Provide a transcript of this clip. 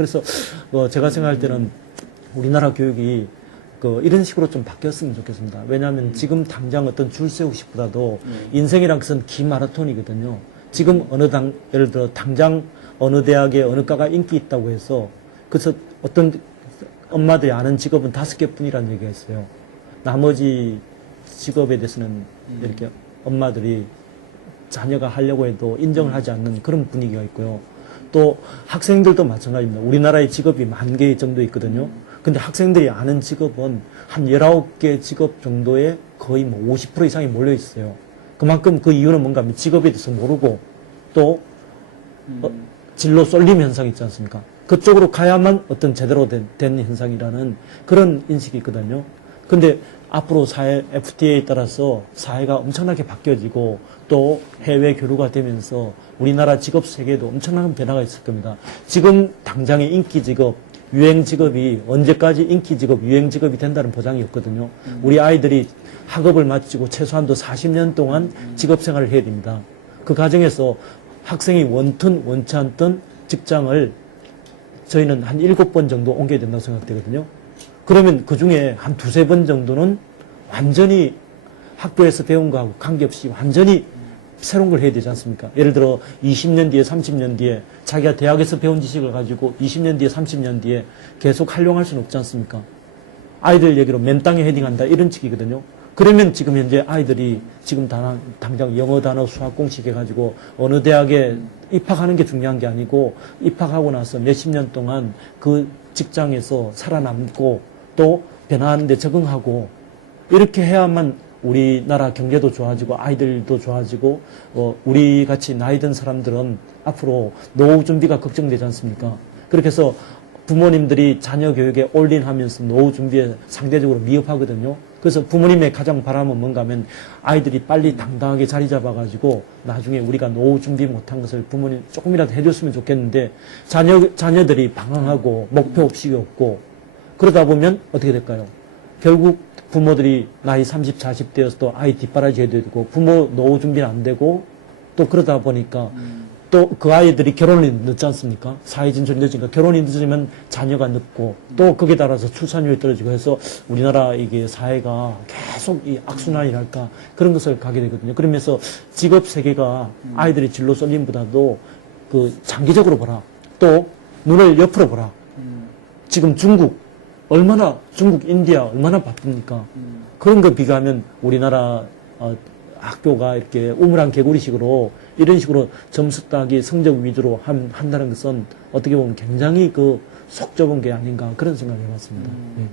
그래서 제가 생각할 때는 우리나라 교육이 이런 식으로 좀 바뀌었으면 좋겠습니다. 왜냐하면 지금 당장 어떤 줄 세우기보다도 인생이란 것은 긴 마라톤이거든요. 지금 예를 들어 당장 어느 대학에 어느 과가 인기 있다고 해서 그래서 어떤 엄마들이 아는 직업은 5개뿐이라는 얘기가 있어요. 나머지 직업에 대해서는 이렇게 엄마들이 자녀가 하려고 해도 인정을 하지 않는 그런 분위기가 있고요. 또 학생들도 마찬가지입니다. 우리나라의 직업이 10,000개 정도 있거든요. 근데 학생들이 아는 직업은 한 19개 직업 정도에 거의 50% 이상이 몰려 있어요. 그만큼 그 이유는 뭔가 하면 직업에 대해서 모르고 또 진로 쏠림 현상이 있지 않습니까? 그쪽으로 가야만 어떤 제대로 된 현상이라는 그런 인식이 있거든요. 근데 앞으로 FTA에 따라서 사회가 엄청나게 바뀌어지고 또 해외 교류가 되면서 우리나라 직업 세계에도 엄청난 변화가 있을 겁니다. 지금 당장의 인기 직업, 유행 직업이 언제까지 인기 직업, 유행 직업이 된다는 보장이 없거든요. 우리 아이들이 학업을 마치고 최소한도 40년 동안 직업 생활을 해야 됩니다. 그 과정에서 학생이 원치 않던 직장을 저희는 한 7번 정도 옮겨야 된다고 생각되거든요. 그러면 그 중에 한 2-3번 정도는 완전히 학교에서 배운 거하고 관계없이 완전히 새로운 걸 해야 되지 않습니까? 예를 들어 20년 뒤에 30년 뒤에 자기가 대학에서 배운 지식을 가지고 20년 뒤에 30년 뒤에 계속 활용할 수는 없지 않습니까? 아이들 얘기로 맨 땅에 헤딩한다 이런 식이거든요. 그러면 지금 현재 아이들이 지금 당장 영어 단어 수학 공식 해가지고 어느 대학에 입학하는 게 중요한 게 아니고 입학하고 나서 몇십 년 동안 그 직장에서 살아남고 또 변화하는 데 적응하고 이렇게 해야만 우리나라 경제도 좋아지고 아이들도 좋아지고 우리 같이 나이 든 사람들은 앞으로 노후 준비가 걱정되지 않습니까? 그렇게 해서 부모님들이 자녀 교육에 올인하면서 노후 준비에 상대적으로 미흡하거든요. 그래서 부모님의 가장 바람은 뭔가 하면 아이들이 빨리 당당하게 자리 잡아가지고 나중에 우리가 노후 준비 못한 것을 부모님 조금이라도 해줬으면 좋겠는데 자녀들이 방황하고 목표 없이 없고 그러다 보면 어떻게 될까요? 결국 부모들이 나이 30, 40대여서도 아이 뒷바라지 해야 되고 부모 노후 준비는 안 되고 또 그러다 보니까 또 그 아이들이 결혼이 늦지 않습니까? 사회 진출이 늦으니까 결혼이 늦으면 자녀가 늦고 또 거기에 따라서 출산율이 떨어지고 해서 우리나라 이게 사회가 계속 이 악순환이랄까 그런 것을 가게 되거든요. 그러면서 직업 세계가 아이들의 진로 쏠림보다도 그 장기적으로 보라. 또 눈을 옆으로 보라. 지금 중국, 인디아 얼마나 바쁩니까? 그런 거 비교하면 우리나라 학교가 이렇게 우물안 개구리식으로 이런 식으로 점수 따기 성적 위주로 한다는 것은 어떻게 보면 굉장히 속 좁은 게 아닌가 그런 생각을 해봤습니다. 네.